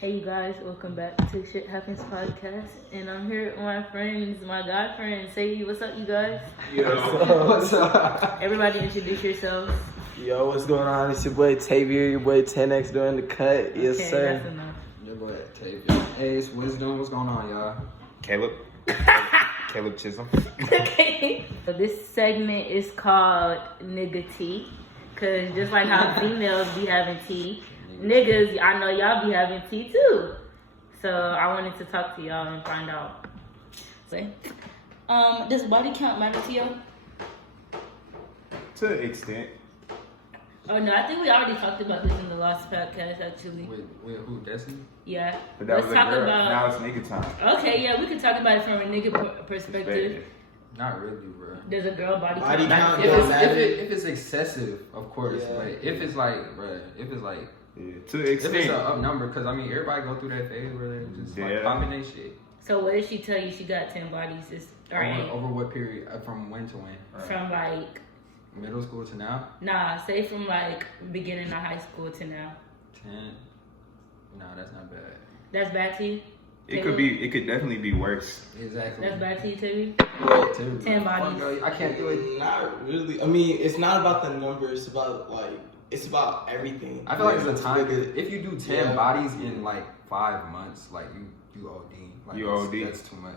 Hey you guys, welcome back to Shit Happens Podcast. And I'm here with my friends, my guy friends. Say what's up, you guys? Yo, what's up? Everybody introduce yourselves. Yo, what's going on? It's your boy Tavia, your boy 10X doing the cut. Yes, Okay, sir. that's enough. Your boy Tavia. Hey, it's Wisdom. What's going on, y'all? Caleb. Caleb Chisholm. Okay. So this segment is called Nigga Tea. Cause just like how females be having tea, niggas, I know y'all be having tea too. So I wanted to talk to y'all and find out. Does body count matter to y'all? To an extent. Oh no, I think we already talked about this in the last podcast actually. Wait, who? Destiny? Yeah. But that Let's was a talk girl. about. Now it's nigga time. Okay, yeah, we can talk about it from a nigga perspective. Not really, bro. Does a girl body Body count? count, If don't it's, matter. if it's excessive, of course. Yeah. But if it's like, bro, if it's like, Yeah. To an if it's extent. an up number, because I mean, everybody go through that phase where they're just like Yeah. popping their shit. So what if she tell you she got 10 bodies? Or eight? Over what period? From when to when? From like, Middle school to now? say from like beginning of high school to now. 10. No, that's not bad. That's bad to you? It could definitely be worse. Exactly. That's bad to you, Timmy? Yeah, too. 10 bodies. Fuck, I can't do it. Not really. I mean, it's not about the numbers. It's about it's about everything. I feel like it's a time. Because If you do 10 bodies in like 5 months, like you OD. Like You that's, OD. That's too much.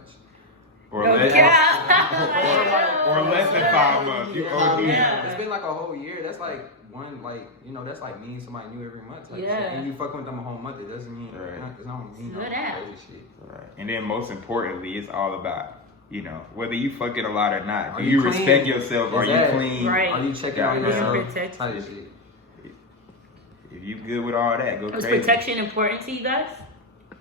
Or No less. cap. Or less than 5 months. You OD. Yeah. It's been like a whole year. That's like one, like, that's like meeting somebody new every month. Type Yeah. shit. And you fucking with them a whole month. It doesn't mean, Right. it's not mean Slow no down. crazy shit. Right. And then most importantly, it's all about, whether you fuck it a lot or not. Are Do you you clean? respect yourself? Are you Exactly. clean? Right. Are you checking Yeah, on yeah. yourself? Protect. Type of shit. If you good with all that, go Is crazy. protection important to you guys?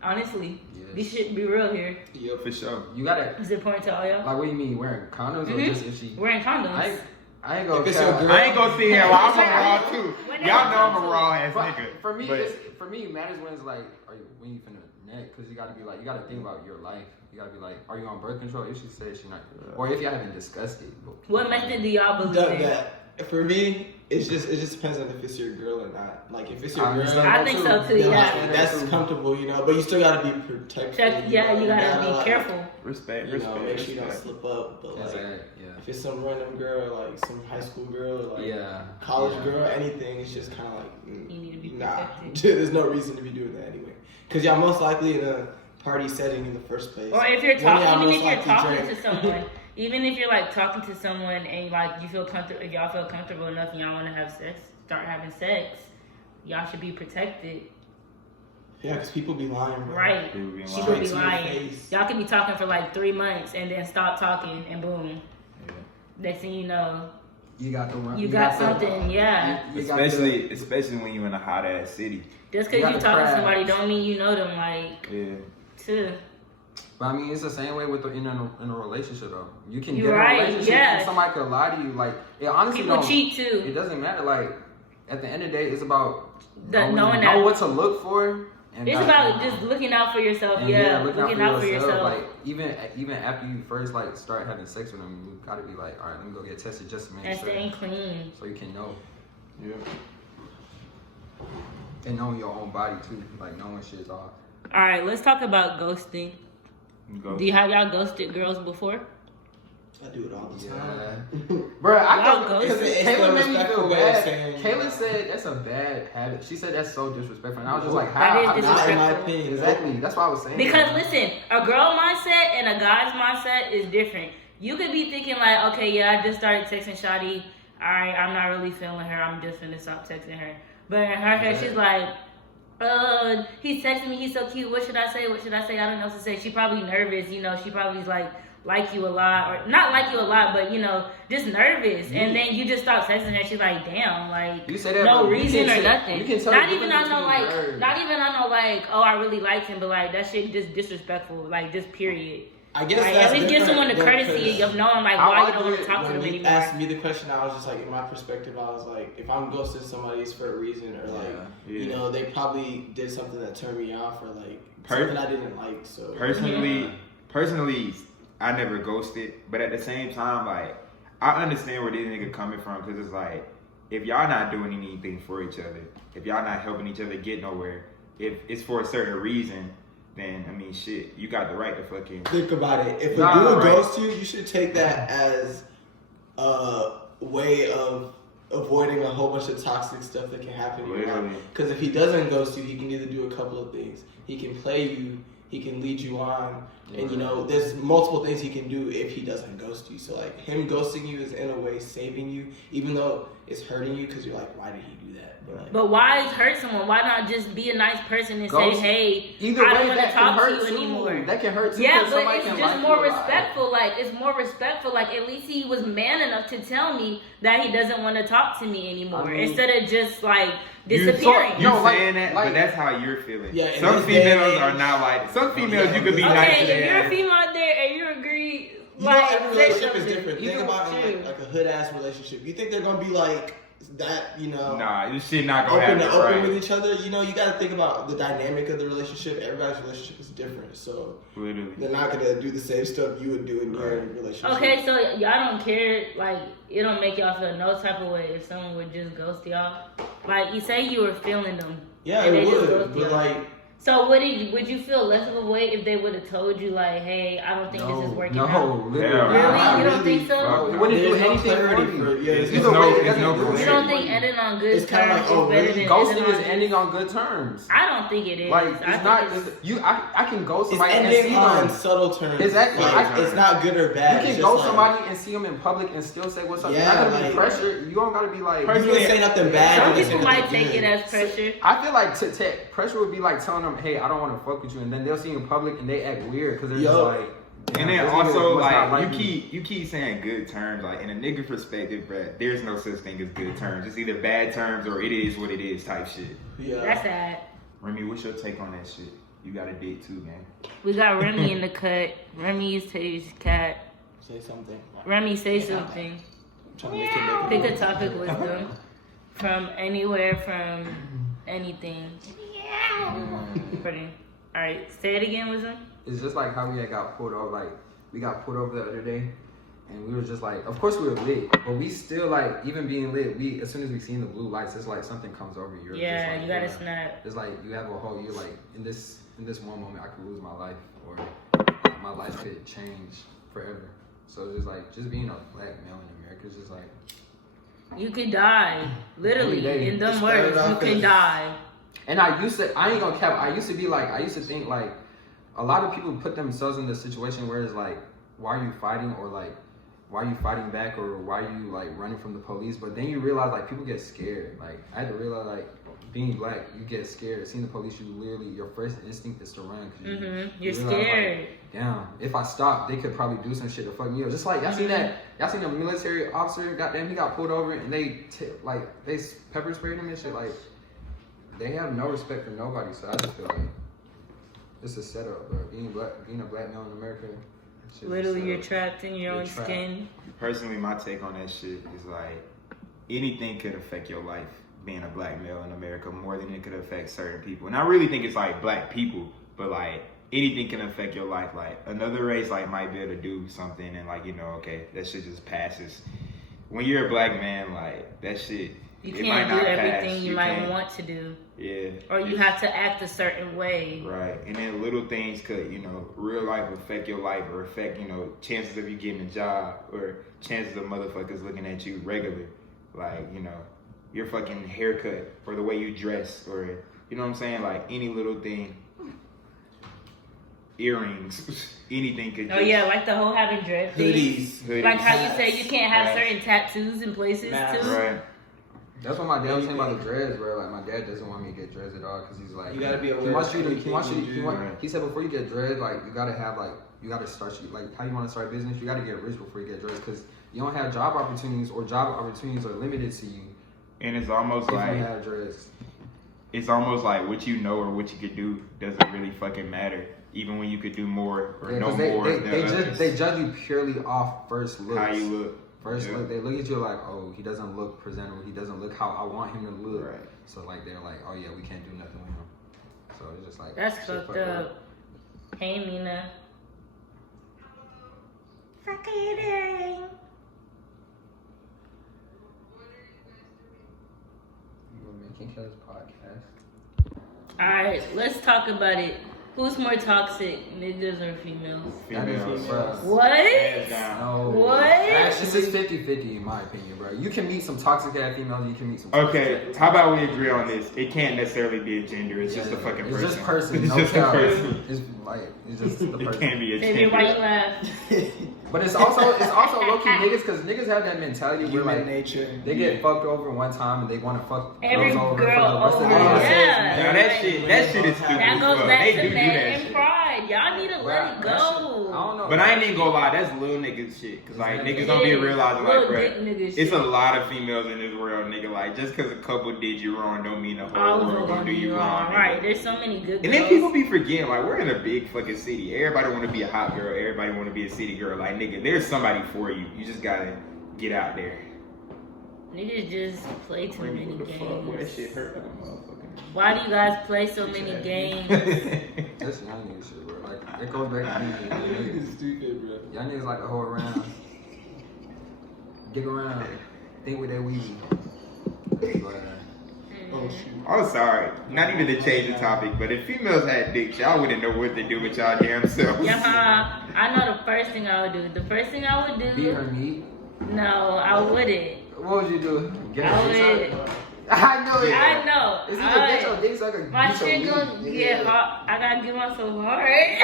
Honestly. Yes. We should be real here. Yeah, for sure. You gotta, Is it important to all y'all? like, what do you mean? Wearing condoms or just if she. Wearing condoms. I ain't gonna If it's your girl- I ain't gonna sit here. I'm a raw too. When Y'all they know I'm come a to raw it. ass nigga. For me, But it matters when it's like, when you finna neck, because you gotta be like, you gotta think about your life. You gotta be like, are you on birth control? If she says she's not, or if y'all haven't discussed it. What method do y'all believe Done in? that. For me, it just depends on if it's your girl or not. Like if it's your I girl, understand I think so too, then, yeah. like, that's comfortable, but you still gotta be protected. Yeah, you gotta be like, careful. respect, Make sure you don't respect. slip up. But like, Yeah. if it's some random girl, like some high school girl, or like Yeah. college Yeah. girl, anything, it's just kind of like, You need to be nah. protected. There's no reason to be doing that anyway. Because y'all most likely in a party setting in the first place. Or if you're When y'all talking, even most if you're likely talking drink. to someone, even if you're like talking to someone and like you feel comfortable, if y'all feel comfortable enough and y'all want to have sex, start having sex, y'all should be protected. Yeah, because people be lying, bro. Right. People be She lying. could be To your lying. face. Y'all could be talking for like 3 months and then stop talking and boom. Yeah. Next thing you know, You got the one. you got something, yeah. You got the- Especially when you in a hot ass city. Just You because got you the talk to crabs. somebody don't mean you know them, like, Yeah. too. But I mean, it's the same way with in a relationship though. You can You're get right, in a relationship yeah. and somebody could lie to you. Like it honestly People don't. cheat It too. doesn't matter. Like at the end of the day, it's about Knowing know that- what to look for. And It's not- about just looking out for yourself, and yeah. looking Looking out for yourself. Like even after you first like start having sex with them, you gotta be like, all right, let me go get tested just to make And sure, staying clean. so you can know Yeah. and knowing your own body too, like knowing shit's off. Alright, let's talk about ghosting. Go. Do you have y'all ghosted girls before? I do it all the Yeah. time. Bro, I Y'all thought go- because It's the Kayla made me respectful feel way of bad. saying- Kayla said that's a bad habit. She said that's so disrespectful, and I was just like, That how? is I- disrespectful. Not in my opinion. Exactly. That's why I was saying. Because that. listen, a girl mindset and a guy's mindset is different. You could be thinking like, okay, yeah, I just started texting Shawty. Alright, I'm not really feeling her. I'm just gonna stop texting her. But in her head, she's like, he's texting me. He's so cute. What should I say? What should I say? I don't know what to say. She probably nervous. She probably's like you a lot, or not like you a lot, but just nervous. And then you just stop texting her. She's like, damn, like You say that, no but you reason can or say- nothing. you can tell Not the even I difference know between like, nerves. not even I know like, oh, I really liked him, but like that shit just disrespectful. Like just period. I guess Like, that's at least give someone the different, though, courtesy 'cause of knowing like How why I you don't do want to it talk to them when you anymore. asked me the question, I was just like, in my perspective, I was like, if I'm ghosting somebody, it's for a reason, or like, Yeah. they probably did something that turned me off, or like Per- something I didn't like. So Personally, I never ghosted, but at the same time, like, I understand where this nigga coming from, because it's like, if y'all not doing anything for each other, if y'all not helping each other get nowhere, if it's for a certain reason, then I mean, shit, you got the right to fucking Think about it. If a Nah, dude right. ghosts you should take that as a way of avoiding a whole bunch of toxic stuff that can happen in your life. Literally. Because if he doesn't ghost you, he can either do a couple of things. He can play you, he can lead you on, and you know, there's multiple things he can do if he doesn't ghost you. So like him ghosting you is in a way saving you, even though it's hurting you because you're like, why did he do that? But why hurt someone? Why not just be a nice person and Ghost- say, hey, Either I don't way, want to that can talk to hurt you too. anymore? That can hurt too. Yeah, 'cause but somebody it's can just like more you alive. respectful. Like, it's more respectful. Like, at least he was man enough to tell me that he doesn't want to talk to me anymore. I mean, instead of just, like, You disappearing. You No, like- saying that, like- but that's how you're feeling. Yeah, in Some this day and females age- are not like some females. Yeah, You could be okay, nice Okay, to if you're a them. female out there and you agree, You like, know, every say relationship is something. different. Think You about too. like a hood ass relationship. You think they're gonna be like that? You know, Nah, this shit not gonna open happen. to open Right? with each other. You know, you got to think about the dynamic of the relationship. Everybody's relationship is different, so Literally. they're not gonna do the same stuff you would do in your relationship. Okay, so y'all don't care, like, it don't make y'all feel no type of way if someone would just ghost y'all? Like, you say you were feeling them. Yeah, and it they just would, ghost but y'all. like, So would you feel less of a weight if they would have told you, like, hey, I don't think this is working out? No, literally. Hell Really? Not You don't really. think so? Bro, it wouldn't do There's no anything clarity for you. for- yeah, It's Either no- way, it's it doesn't no do You bullshit. don't anything think for you. ending on good It's kinda terms like, oh, is better really? than Ghosting ending is on ending on good terms. I don't think it is. Like I it's think not. it's- I can ghost it's somebody and see ending on them. subtle terms. Exactly. Like, it's not good or You bad. can it's ghost just somebody and see them in public and still say what's up. Yeah, You're not gonna like- be pressured. You don't gotta be like. Like, you can say nothing bad. Some you can say people nothing might take good. it as pressure. I feel like pressure would be like telling them, "Hey, I don't want to fuck with you," and then they'll see you in public and they act weird because they're just Yo. like. And "Damn, then this nigga also must not like me." you keep saying good terms, like in a nigga perspective, bruh, there's no such thing as good terms. It's either bad terms or it is what it is type shit. Yeah. That's sad. Remy, what's your take on that shit? You got a date too, man. We got Remy in the cut. Remy is Tay's cat. Say something. Remy, say Yeah. something. I'm trying to make it make Pick a topic with them. From anywhere, from anything. Alright, say it again, Wisdom. It's just like how we had got pulled over. Like we got pulled over the other day, and we were just like, of course we were lit, but we still like even being lit. We as soon as we seen the blue lights, it's like something comes over you. Yeah, just like, you gotta snap. It's like you have a whole. You're like in this one moment, I could lose my life, or my life could change forever. So it's just like just being a black male in America is just like. You can die. Literally, Every day. in them Just words, start you off can as- die. And I ain't gonna cap, I used to think like, a lot of people put themselves in the situation where it's like, why are you fighting? Or like, why are you fighting back? Or why are you like running from the police? But then you realize like, people get scared. Like, I had to realize like, being black, you get scared. Seeing the police, you literally, your first instinct is to run. 'Cause You're realize, scared. Like, damn, if I stop, they could probably do some shit to fuck me up. Just like, y'all seen a military officer, goddamn, he got pulled over and they pepper sprayed him and shit. Like, they have no respect for nobody. So I just feel like it's a setup, bro. Being a black male in America. shit's a Literally, you're setup. trapped in your You're own trapped. skin. Personally, my take on that shit is like anything could affect your life being a black male in America more than it could affect certain people. And I really think it's like black people, but like anything can affect your life. Like another race like might be able to do something and like, you know, okay, that shit just passes. When you're a black man, like that shit, You it might can't do not everything pass. you might can't. want to do. Yeah. Or you have to act a certain way. Right. And then little things could, you know, real life affect your life or affect, you know, chances of you getting a job or chances of motherfuckers looking at you regular. Like, you know, your fucking haircut or the way you dress or, you know what I'm saying? Like any little thing. Earrings. Anything could Oh yeah, like the whole having dread thing. Hoodies. Like how you say you can't have Hats. certain tattoos in places Masks. too. Right. That's what my dad was saying about the dreads, bro. Like, my dad doesn't want me to get dreads at all because he's like, You gotta be he aware wants of you to, he everything wants you to, you he, do. want, he said before you get dreads, like, you gotta have, like, you gotta start, like, how you wanna start a business, you gotta get rich before you get dreads because you don't have job opportunities or job opportunities are limited to you And it's almost if like you have dreads. it's almost like what you know or what you could do doesn't really fucking matter. Even when you could do more or Yeah, no 'cause more they, than they, others. they judge you purely off first looks. How you look. First Yeah. look, they look at you like, oh, he doesn't look presentable. He doesn't look how I want him to look. Right. So like they're like, oh yeah, we can't do nothing with him. So it's just like That's shit fucked up. Hey Mina. Fuck are you doing? You were making Kayla's podcast. Alright, let's talk about it. Who's more toxic, niggas or females? Females. What? Hands down. No. What? This is 50-50 in my opinion, bro. You can meet some toxic ass females, you can meet some toxic Okay, ass how about we agree on this? It can't necessarily be a gender. It's just a fucking person. It's just person. It's No just a cap. person. It's like it's just the It person. can't be a Baby, why you gender. laugh? But it's also low key niggas because niggas have that mentality where Human like nature. they get fucked over one time and they want to fuck Every girls over girl for the rest of over, their lives. yeah. Now that shit is stupid. That as goes fuck. back They to do men that and shit. pride. Y'all need to let it Bruh, that shit- I go. don't know. But I ain't even gonna lie, that's little niggas shit. Cause like niggas don't be realizing like, Little bro, dick nigga it's shit. a lot of females in this world, nigga. Like just cause a couple did you wrong, don't mean the whole All of world them gonna do you wrong. nigga. Right, there's so many good girls. And then people be forgetting, like we're in a big fucking city. Everybody want to be a hot girl. Everybody want to be a city girl. Like nigga, there's somebody for you. You just gotta get out there. Niggas just play too many What the fuck? Boy, that games. shit hurt like a motherfucker. Why do you guys play so many games? That's young nigga shit, bro. Like it goes back to niggas. It's stupid, bro. Young niggas like to hold around, dig around, think with their weed. Oh shoot. I'm sorry, not even to change the topic, but if females had dicks, y'all wouldn't know what to do with y'all damn selves. Yeah, I know the first thing I would do. The first thing I would Beat do. her meat. No, I wouldn't. What would you do? Get I her dick would. sucked? I know it. I know. It's either get your dick sucked or My beat your shit meat. gonna get hot. I gotta get myself hard.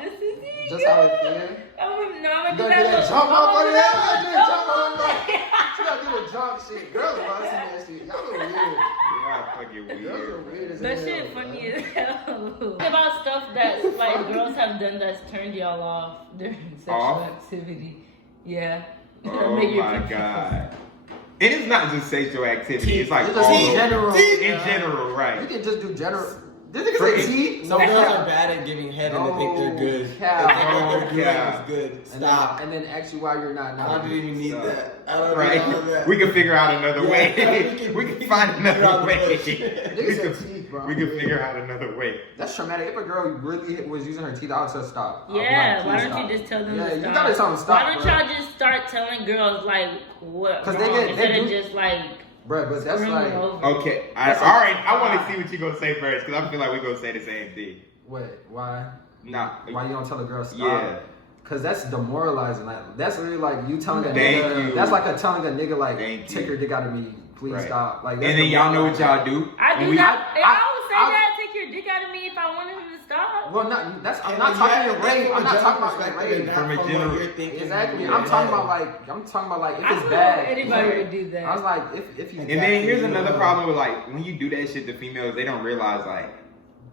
This is it. Just how it feels. I'm You gonna do gotta do that. that jump off on that. that. You gotta do the jump shit. Girls love seeing that shit. Y'all are weird. Y'all fucking Girls are weird. weird as That hell. shit funny as hell. Think about stuff that like girls have done that's turned y'all off during sexual Off? activity. Yeah. Oh Make you my feel- god. And it's not just sexual activity. It's like It's all just over. in general. In general, You right? can just do general. This nigga say teeth. Some girls are bad at giving head and they think they're good. They Cap. think what they're doing Cap. is good. And Stop. then ask you why you're not. I don't even need Stop. that. I don't Right. need all that. We can figure out another Yeah, way. we can find figure out another the way. bush. Nigga said teeth, bro. We can figure out another way. That's traumatic. If a girl really was using her teeth, I would say stop. I would be Yeah, like, why please don't stop. you just tell them Yeah, to you stop? gotta tell them to stop, Why don't bro. y'all just start telling girls like what 'Cause wrong they instead do- of just like Bruh, but that's screwing like, over? Okay. All That's right. like- I want to see what you gonna say first because I feel like we gonna say the same thing. what? Why? Nah. Why you don't tell a girl stop? Yeah. Cause that's demoralizing. Like that's really like you telling a Thank nigga. you. That's like a telling a nigga like Thank take you. your dick out of me, please Right. stop. Like And that's then y'all know what demoralizing. y'all do. I When do we- that. If I would say I- that, take your dick out of me if I wanted him to stop. Well, not that's. I'm And not you talking have to to think rape. from I'm a not general talking about perspective rape. and not From a what general- you're thinking Exactly. in I'm your talking head. about like if I it's don't bad. know anybody would do that. I was like if you. And then here's another problem with like when you do that shit to females, they don't realize like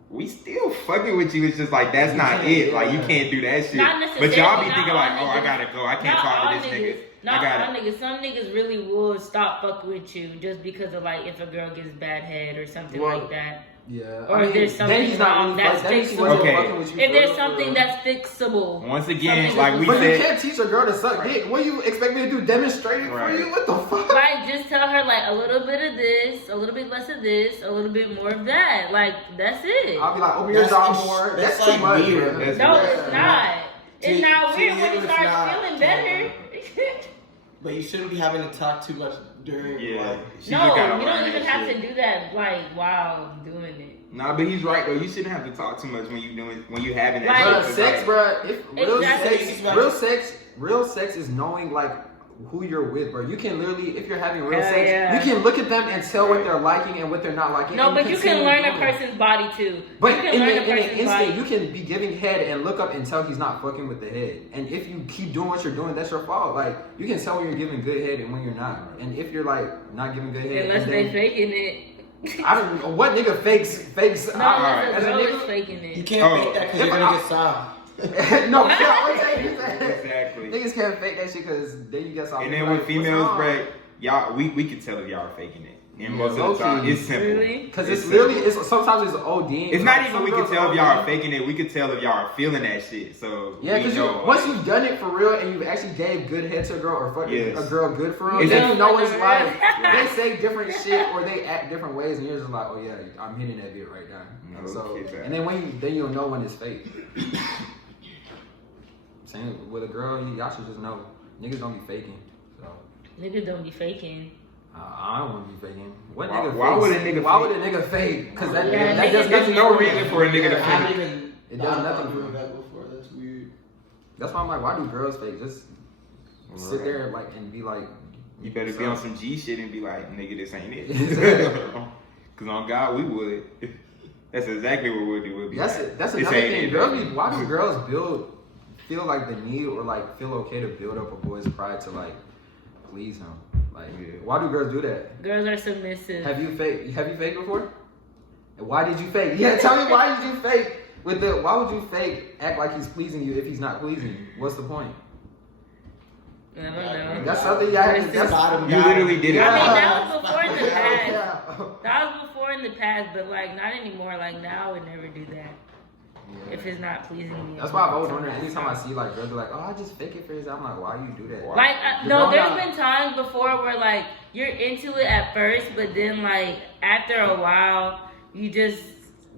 we still fucking with you. It's just like that's not it. Like you can't do that shit. Not But y'all be necessarily, thinking not like, all oh, I niggas. gotta go. I can't Not talk all to this nigga. Not I gotta. all niggas. Some niggas really will stop fucking with you just because of like if a girl gets bad head or something Well, like that. Yeah. Or if there's something then he's not wrong, really that's then he fixable. wasn't Okay. fucking with you If for there's real, something for real. that's fixable. Once again, Something like we But you said, can't teach a girl to suck dick. What you expect me to do? Demonstrate it Right. for you? What the fuck? Like just tell her like a little bit of this, a little bit less of this, a little bit more of that. Like that's it. I'll be like, open your That's jaw ex- more. that's That's too like much. weird. bro. That's No, weird. it's not. It's not To weird you, when you it's start not. feeling better. But you shouldn't be having to talk too much during yeah, like. she No, just gotta you learn don't even that have shit. to do that like while doing it. Nah, but he's right though. You shouldn't have to talk too much when you doing when you having that. Like- shit, But 'cause, sex, like, bro. If Exactly. real sex is knowing like who you're with, bro. You can literally, if you're having real Hell sex, yeah. you can look at them and tell what they're liking and what they're not liking. No, and but you see can what learn they're a doing. person's body too. But you can in learn an a person's instant, body. you can be giving head and look up and tell he's not fucking with the head. And if you keep doing what you're doing, that's your fault. Like you can tell when you're giving good head and when you're not. And if you're like not giving good head, Unless and they then, faking it. I don't know what nigga fakes. No, as unless a a girl nigga. is faking You it. can't Oh. fake that because If you're gonna I- get signed. No, yeah, Exactly. niggas can't fake that shit because then you get something. And then with females, bro, y'all we can tell if y'all are faking it. And Yeah, most of the low-key. time, it's simple. Really? Because It's it's literally, simple. it's sometimes it's ODing. It's not Like, even some we can girls tell if y'all are ODing. faking it. We can tell if y'all are feeling that shit. So Yeah, we because know. once you've done it for real and you've actually gave good head to a girl or fucking Yes. a girl good for real, Is then it- you know it's like Yeah. they say different shit or they act different ways, and you're just like, oh yeah, I'm hitting that bit right now. No, So, kid, and then then you'll know when it's fake. Same with a girl, y'all should just know niggas don't be faking. So Niggas don't be faking. I don't want to be faking. What Why- nigga why fake? would a nigga Why fake? would a nigga fake? Because that Yeah, that niggas does There's nothing. no for reason him. for a nigga to I haven't fake. even. It does I've nothing thought for about him. that before. That's weird. That's why I'm like, why do girls fake? Just sit Right. there like and be like. You better be on some G shit and be like, nigga, this ain't it. Cause on God, we would. That's exactly what we'll do. We'll be That's like, it. That's this another ain't thing. it, Girls, baby. why do girls feel like the need or like feel okay to build up a boy's pride to like please him? Like, why do girls do that? Girls are submissive. Have you faked before? And why did you fake? Yeah, tell me why did you fake? Why would you fake act like he's pleasing you if he's not pleasing you? What's the point? I don't know. That's something y'all have to. That's You literally did it. I mean, that was before in the past. Yeah. That was before in the past, but like not anymore. Like now, I would never do that if it's not pleasing me. That's why I've always wondered. Anytime I see like girls, they're like, "Oh, I just fake it for his." I'm like, "Why you do that?" Like The no, girl there's not- been times before where like you're into it at first, but then like after a while,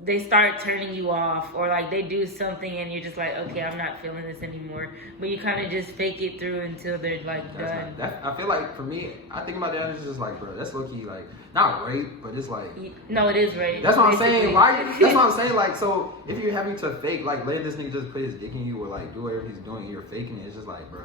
they start turning you off, or like they do something and you're just like, okay, I'm not feeling this anymore. But you kind of just fake it through until they're like done. I feel like for me, I think about that. It's just like, bro, that's low key like not rape, but it's like. No, it is rape. That's what I'm basically. saying. That's what I'm saying. Like, so if you're having to fake, like, let this nigga just put his dick in you or like do whatever he's doing, and you're faking it. It's just like, bro,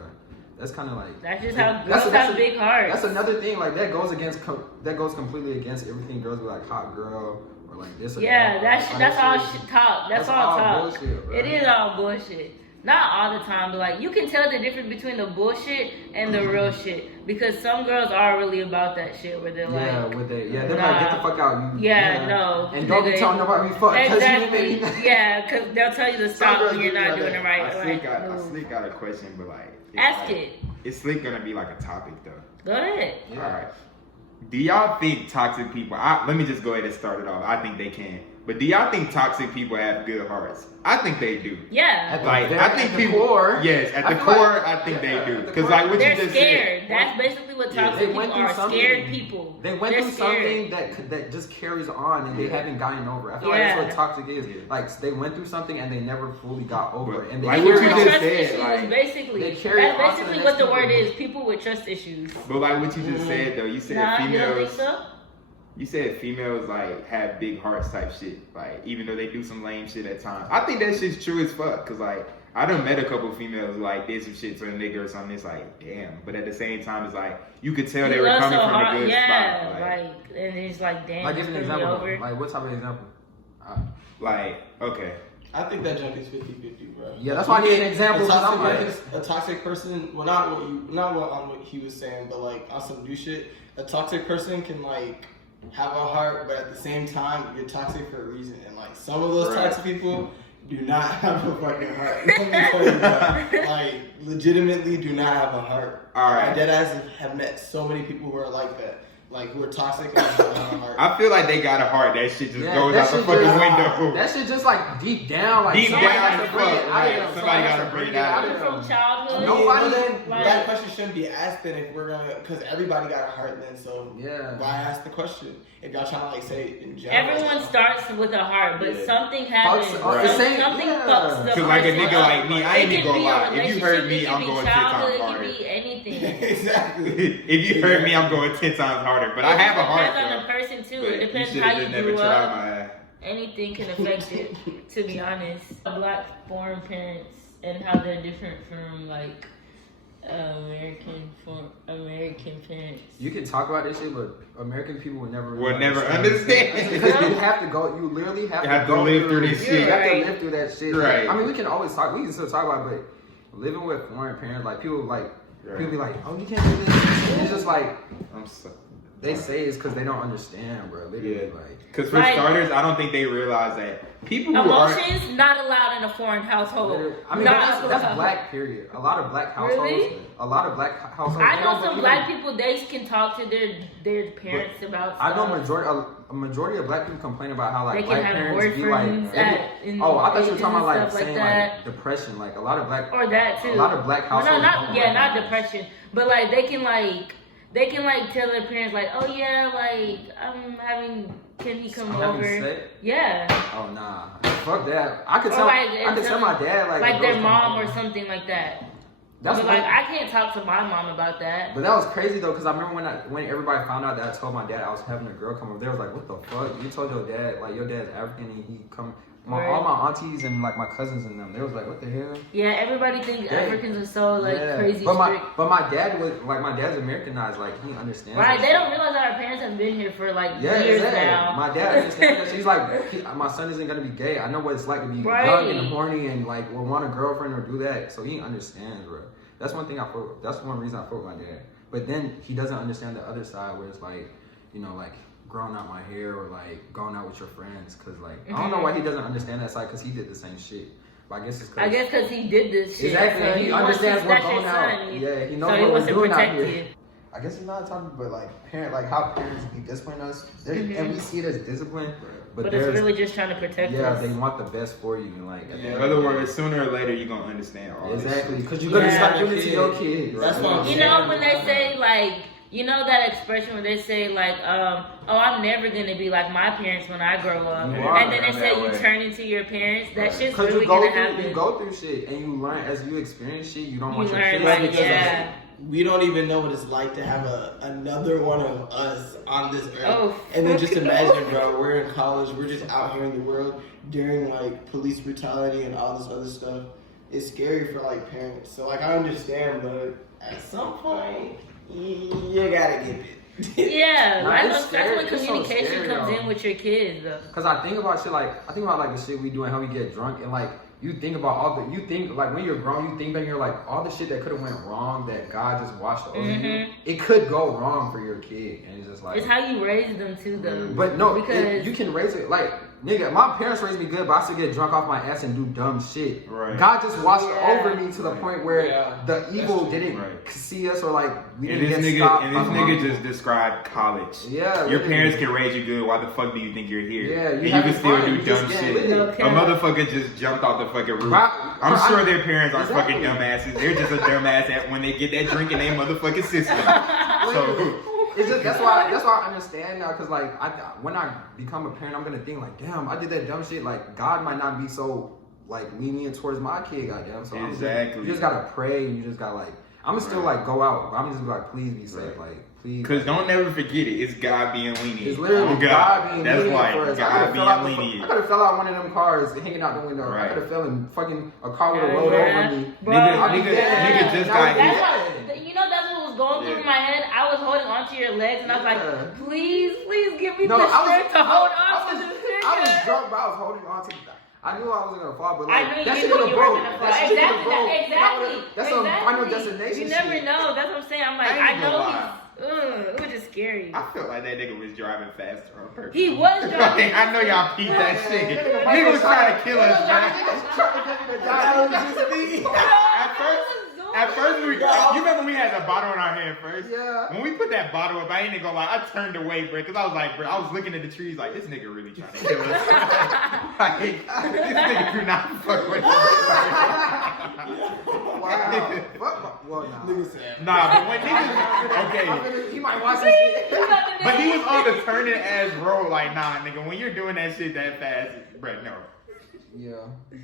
that's kind of like. That's just how girls have big hearts. That's another thing. Like that goes completely against everything girls be like hot girl or like this. Or Yeah, that. that's all shit talk. That's all talk. Bullshit, bro. It is all bullshit. Not all the time, but like you can tell the difference between the bullshit and the real shit, because some girls are really about that shit where they're like, they're like, get the fuck out. No, and don't be telling nobody you fuck. Exactly. Yeah, because they'll tell you to stop when you're not doing it right. I slick got a question, but like, Ask it. It's slick gonna be like a topic though. Go ahead. Yeah. All right. Do y'all think toxic people? Let me just go ahead and start it off. I think they can. But do y'all think toxic people have good hearts? I think they do. Yeah. Like I think people. Core, yes, at the core, I think they do. Because like what They're you just scared. said. That's basically what toxic They people went through are. something. Scared people. They went They're through scared. something that just carries on and they haven't gotten over. I feel like that's what toxic is. Like they went through something and they never fully got over it. And they Like People what you with just trust said, issues, like- basically. They carry it on That's to the basically next what the word people. is. People with trust issues. But like what you just said though, you said Nah, you don't think females. so? You said females like have big hearts type shit. Like even though they do some lame shit at times, I think that shit's true as fuck. Cause like I done met a couple females who, like did some shit to a nigga or something. It's like damn, but at the same time, it's like you could tell they You were love coming so from hard. a good Yeah, spot. like and it's like damn, Like you give an screwed me example. over. Like what type of example? Like okay, I think that junk is 50-50, bro. Yeah, that's why I need an example. A 'Cause I'm toxic, like, a toxic person, well, not what he was saying, but like on some new shit. A toxic person can like have a heart, but at the same time, you're toxic for a reason. And like some of those Right. toxic people do not have a fucking heart. Let me tell you that. Like legitimately, do not have a heart. All right. I deadass have met so many people who are like that. Like who are toxic and don't have a heart. I feel like they got a heart. That shit just Yeah, goes that out the shit fucking just- window. that shit just like deep down, like Deep somebody down has to as bring fuck, it out right. of them. Somebody has gotta to bring it out out of of them. From childhood, Nobody- Well, then, like, that question shouldn't be asked then if we're gonna, because everybody got a heart then, so Yeah. why ask the question? If y'all trying to like say it in general. everyone starts with a heart, but Yeah. something happens. Fucks- Right. Something yeah. fucks the Cause like a person nigga up. like me, I ain't It even can be gonna a lie. If you heard relationship, me, it can I'm be going 10 childhood, times it harder. can be anything. Exactly. If you heard me, I'm going 10 times harder. But I have a heart. It depends on though. the person too. But It you depends should've how you just never grew tried up. my ass. Anything can affect it. To be honest, Black foreign parents and how they're different from like American parents. You can talk about this shit, but American people would never Will never understand. Because you have to go. You literally have You to have to go live through this shit. You have to Right. live through that shit. Right. I mean, we can always talk. We can still talk about it, but living with foreign parents, like people, like Right. people be like, "Oh, you can't do this." And it's just like I'm so. they say it's because they don't understand, bro. Literally, Yeah. like. Because for Like- starters, I don't think they realize that people who are. Emotions not allowed in a foreign household. I mean, Not that's allowed. black. Period. A lot of black households. Really? A lot of black households. I they know don't some believe black in- people. They can talk to their parents about. I know stuff. a majority of black people complain about how like They can black have parents be like. boyfriends they be- in oh, I thought you were ages talking about and like stuff saying that. like depression. Like a lot of black. Or that too. A lot of black Well, households. no, don't not recognize. depression, but like they can like tell their parents like, oh yeah, like I'm having. Can he come I'm having over? sex? Yeah, Oh nah, fuck that. I could Or tell. like, I could tell my dad like like if their girls come mom home. or something like that. That's but what, like, I can't talk to my mom about that. But that was crazy though, because I remember when everybody found out that I told my dad I was having a girl come over, they was like, "What the fuck? You told your dad, like your dad's African and he come." Right. All my aunties and like my cousins and them, they was like, "What the hell?" Yeah, everybody thinks Africans are so like crazy but strict. my dad was like, my dad's Americanized, like he understands. Right, they shit. don't realize that our parents have been here for like years now. My dad understands that. She's like, my son isn't gonna be gay. I know what it's like to be drunk and horny and like will want a girlfriend or do that. So he understands, bro. That's one thing that's one reason I fought with my dad. But then he doesn't understand the other side where it's like, you know, like growing out my hair or like going out with your friends. Cause like, I don't know why he doesn't understand that side, cause he did the same shit. But I guess it's cause he did this shit. Exactly. So he understands what's going out. Son. Yeah, he knows so what he wants we're to doing out protect here. you. I guess it's not a topic, but like how parents be disciplining us, and we see it as discipline, but it's really just trying to protect us. Yeah, they want the best for you, and like. In other words, sooner or later you're gonna understand all exactly, this. because you're gonna start giving it to your kids. That's what I'm You know when they say like. You know that expression where they say like, oh, I'm never gonna be like my parents when I grow up, and then they say you turn into your parents. That shit's really gonna happen. You go through shit and you learn as you experience shit. You don't want your learn, kids. like, we don't even know what it's like to have another one of us on this earth. Oh, and then just imagine, bro, we're in college, we're just out here in the world during like police brutality and all this other stuff. It's scary for like parents. So like I understand, but at some point you gotta give it. Yeah, Nah, that's when communication scary, comes though. in with your kids, though. Cause I think about shit like the shit we do and how we get drunk and like you think about when you're grown, you think that you're like all the shit that could have went wrong that God just washed over you. It could go wrong for your kid, and it's just like it's how you raise them too, though. But no, because you can raise it like nigga. My parents raised me good, but I still get drunk off my ass and do dumb shit. Right. God just washed over me to the point where the evil didn't Right. see us or like we And didn't this get nigga, stopped. and this nigga just described college. Yeah, Your literally. parents can raise you good. Why the fuck do you think you're here? Yeah, and you having can still fun. do You just dumb get shit. lit. Okay. A motherfucker just jumped off the fucking roof. I'm sure their parents are fucking dumbasses. They're just a dumbass at when they get that drink in their motherfucking system. So it's just that's why I understand now, cause like when I become a parent, I'm gonna think like, damn, I did that dumb shit. Like God might not be so like lenient towards my kid, goddamn. So you just gotta pray, and you just gotta like, I'm gonna still like go out, but I'm just like, please be safe, like please. Cause don't never forget it. It's God being lenient. It's literally Oh, God being That's lenient why for us. God being lenient. I could have fell out one of them cars hanging out the window. Right. I could have fell in fucking a car with a rolled over me. Bro, Nigga just got that's hit. what, you know, that's what was going through my head. I was holding onto your legs, and I was like, please give me the strength to hold on to this nigga. I was drunk, but I was holding on to I knew I wasn't gonna fall, but I like, knew that you shit knew could you have were broke. gonna fall. That shit could have Exactly. broke. That's a final destination. You never shit. know. That's what I'm saying. I'm like, I know he's. It was just scary. I felt like that nigga was driving faster on purpose. He was driving. I know y'all peeped that shit. Nigga was trying to kill us, man. At first, you remember we had the bottle in our hand first? Yeah. When we put that bottle up, I ain't gonna lie, I turned away, bro, because I was like, bro, I was looking at the trees like, this nigga really trying to kill us. Like, this nigga do not fuck with us. Wow. Well, nah. Nah, but when niggas, okay. He might watch this shit. But he was on the turning ass road, like, nah, nigga, when you're doing that shit that fast, bro, no. Yeah.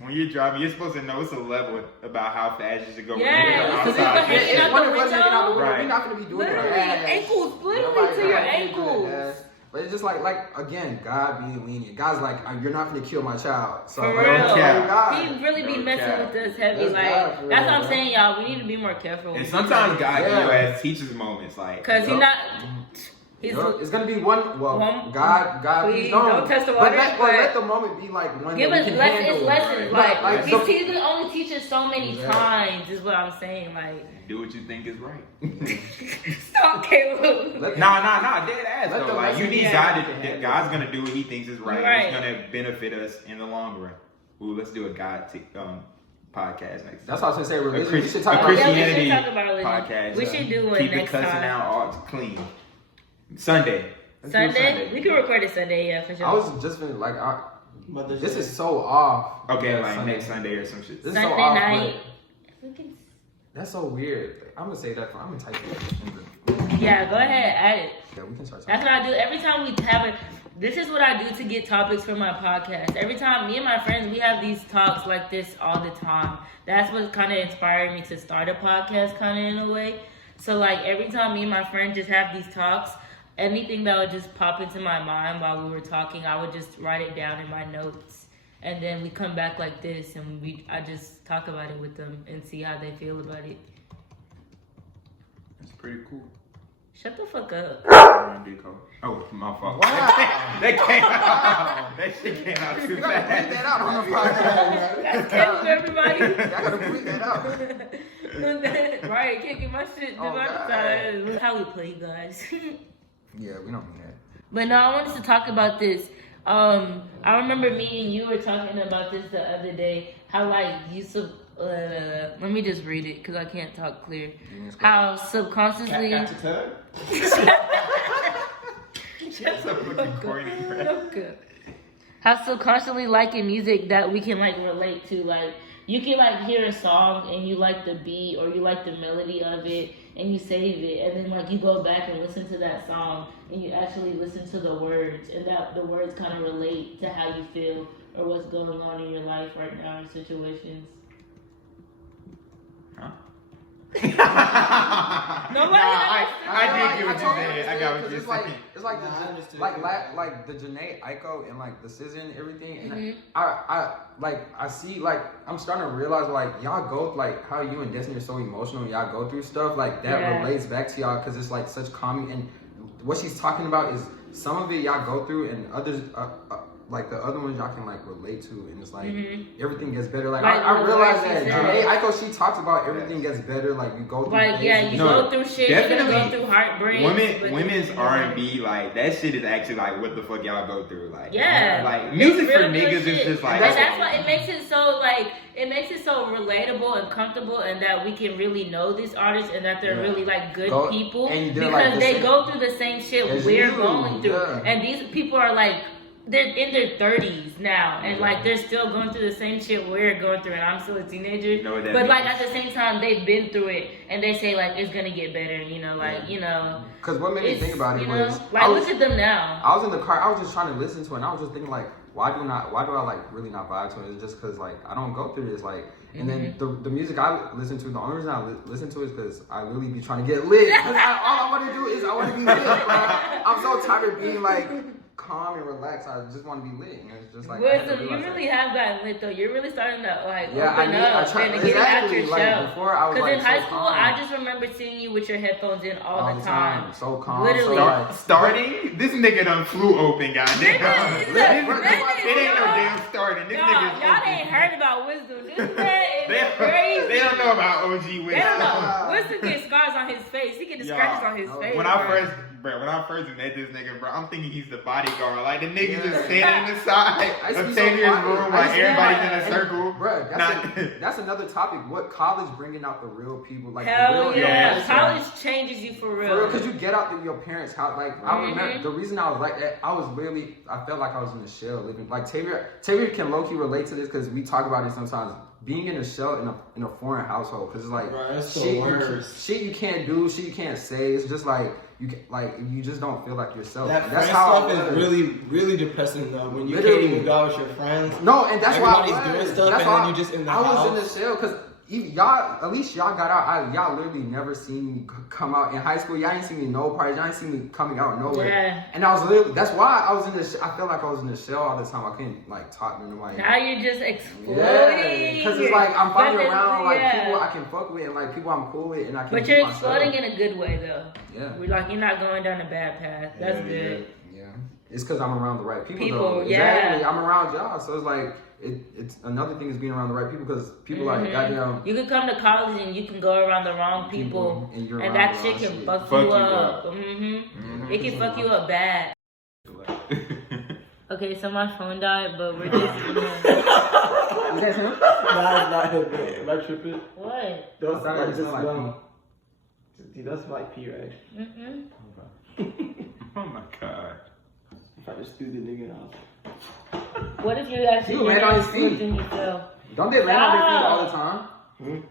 When you're driving, you're supposed to know it's a level about how fast you should go. Yeah, when you're because outside. it's One of us hanging out the window. Right. We're not gonna be doing Literally, that. ankles, literally Nobody- to your nobody can do ankles. that. But it's just like again, God being lenient. God's like, you're not gonna kill my child. So For like, real. God. He really be No messing cap. with us heavy. That's Like God for that's real, what I'm bro. saying, y'all. We need to be more careful. And sometimes God give you Yeah. as teachers moments, like, Cause he not. He's It's gonna be one. Well, One- God, please don't test the But water, let but the moment be like one give that us we can lessons. handle. Lessons. Right. Like the- he can only teach us so many times. Is what I'm saying. Like do what you think is right. stop, Caleb. Nah, dead ass Let though. the Like you lesson need be God handled. to, God's gonna do what He thinks is right. Right. It's gonna benefit us in the long run. Ooh, let's do a God podcast next. That's what I was gonna say. A Religion. Chris- We should talk a about Christianity Yeah, we should talk about religion. podcast. We should do one Keep next it cussing time. out all clean. Sunday. Let's do Sunday? We can record it Sunday, yeah, for sure. I was just been like, Mother's this Day. is so off. Okay, Yeah, like next Sunday or some shit. This is so Sunday off, night. but that's so weird. I'm gonna say that. I'm gonna type it. Yeah, go ahead, add it. Yeah, we can start That's talking. what I do. Every time we have it, this is what I do to get topics for my podcast. Every time me and my friends, we have these talks like this all the time. That's what kind of inspired me to start a podcast kind of in a way. So like every time me and my friends just have these talks, anything that would just pop into my mind while we were talking, I would just write it down in my notes. And then we come back like this and I just talk about it with them and see how they feel about it. That's pretty cool. Shut the fuck up. Oh, my fault. Wow. That came out. That shit came out too You gotta fast. bleep that out on the podcast. That's good for everybody. I gotta bleep that out. Right, can't get my shit Oh, demonetized. Look how we play, guys. Yeah, we don't mean that. But no, I wanted to talk about this. I remember me and you were talking about this the other day. How like let me just read it because I can't talk clear. How subconsciously. Cat to That's a fucking corny crap. Okay. How subconsciously liking music that we can like relate to. Like you can like hear a song and you like the beat or you like the melody of it and you save it and then like you go back and listen to that song and you actually listen to the words and that the words kind of relate to how you feel or what's going on in your life right now in situations. Huh? Nobody I did get what you said. I got what you It's said. it's like Nah, I the understood. like the Janae Aiko and like the SZA and everything. And Mhm. I see like I'm starting to realize like y'all go like how you and Destiny are so emotional. Y'all go through stuff like that Yeah. relates back to y'all because it's like such calming. And what she's talking about is some of it y'all go through and others. Like the other ones y'all can like relate to, and it's like everything gets better. Like I the realized way that she Janae said. Aiko, she talks about everything gets better. Like you go through Like yeah, you No, go through shit, you're gonna go definitely. through heartbreaks. but Women's then- R&B, like that shit is actually like what the fuck y'all go through. Like Yeah. like music It's for real good niggas is shit. just like and that's why it makes it so like it makes it so relatable and comfortable and that we can really know these artists and that they're Yeah. really like good Go- people and they're, because like, the they same- go through the same shit As we're you, going through. yeah. And these people are like they're in their 30s now and Yeah. like they're still going through the same shit we're going through and I'm still a teenager. You know what that But like means? at the same time they've been through it and they say like it's gonna get better, you know, like you know. Because what made me It's, think about it you know, was like look at them now. I was in the car. I was just trying to listen to it, and I was just thinking like, why do I like really not vibe to it? It's just because like I don't go through this like, and then the music I listen to, the only reason I listen to it is because I really be trying to get lit. 'Cause all I want to do is I want to be lit. Like, I'm so tired of being like calm and relaxed. I just want to be lit. And it's just like I had to Wisdom, you realize really that. have gotten lit though. You're really starting to like Yeah, open up I try and get out exactly your like shell. before I was Because like in high so school, calm. I just remember seeing you with your headphones in all the time. so calm, Literally. so like. Starting? This nigga done flew open, goddamn. Nigga, It look, ain't no nigga, damn starting. This nigga's Y'all open. ain't heard about Wisdom. This man They, is crazy. they don't know about OG Wisdom. They don't know. Wisdom gets scars on his face. He get the Y'all, scratches on his no, face. When bro. I first met this nigga, bro, I'm thinking he's the bodyguard. Like the nigga Yeah. just standing in the side I used to of be so Xavier's quiet. room I while used to be everybody's quiet. in a circle. Bruh, Not- that's another topic. What college bringing out the real people? Like Hell the real yeah. yes, College changes you for real. because you get out of your parents' house. Like I remember the reason I was like that. I was literally I felt like I was in a shell living. Like Tavia can low key relate to this because we talk about it sometimes. Being in a shell in a foreign household because it's like Right, that's the shit, worst. shit you can't do, shit you can't say. It's just like you just don't feel like yourself. That That's friend how stuff I is was. really depressing though. When you Literally. can't even go out with your friends. No, and that's why Everybody's I was. doing stuff That's and why then you just in the I was house. in the shell because y'all, at least y'all got out. Y'all literally never seen me come out in high school. Y'all ain't seen me no parties. Y'all ain't seen me coming out nowhere. Yeah. And I was literally. That's why I was in the. I felt like I was in the shell all the time. I couldn't like talk to nobody. Now you're just exploding. Yeah, because it's like I'm But finding it's- around like yeah. people I can fuck with and like people I'm cool with and I can. But keep you're myself. exploding in a good way though. Yeah. We're like you're not going down a bad path. That's Yeah, good. Yeah, it's because I'm around the right people. People, though. yeah. Exactly. I'm around y'all, so it's like it's another thing is being around the right people because people like goddamn. You can come to college and you can go around the wrong people, and you're and around that the shit wrong can shit. fuck Fuck you you up. up. It can fuck you up bad. Okay, so my phone died, but we're just. You guys him? Nah, it's not him, man. Am I tripping? What? Don't I thought it like was just like no. Dude, that's my pee, right? Oh my god. If I just threw the nigga off. What if you actually You land on his slipped feet. and you fell? Don't they land on their feet all the time?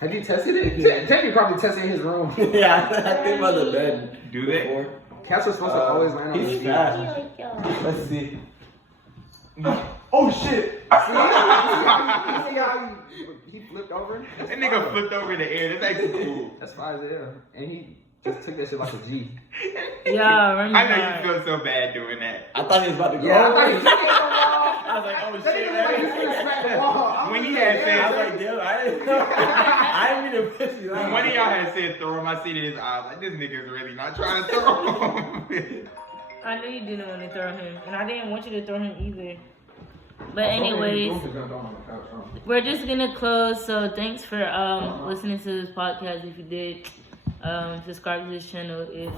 Have you tested it? Teddy probably tested in his room. Yeah, I think about the bed. Do they? Before. Cats are supposed to always land on the He's seat. fast. Let's see. Oh shit! See how he flipped over? That nigga flipped over the air. That's actually cool. That's fire as hell. And he just took that shit like a G. Yeah, remember. I know you feel so bad doing that. I thought he was about to go. Yeah, over. I thought he hit the wall. I was like, oh That shit. nigga looked like he was gonna smack the wall. When he had said, I was like, damn, I didn't know. I didn't mean to push you. when one of y'all had said throw him, I seen it in his eyes. Like, this nigga's really not trying to throw him. I knew you didn't want to throw him, and I didn't want you to throw him either. But anyways, we're just gonna close. So thanks for listening to this podcast. If you did, subscribe to this channel if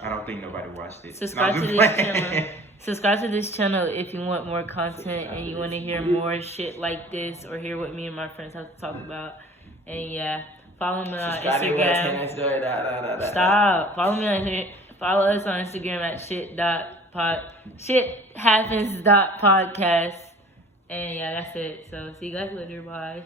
I don't think nobody watched it. subscribe No, to I'm this just playing. channel. Subscribe to this channel if you want more content and you want to hear more shit like this or hear what me and my friends have to talk about. And yeah, follow me on Instagram. Stop. Follow me on here. Follow us on Instagram at shithappens.podcast. And yeah, that's it. So see you guys later. Bye.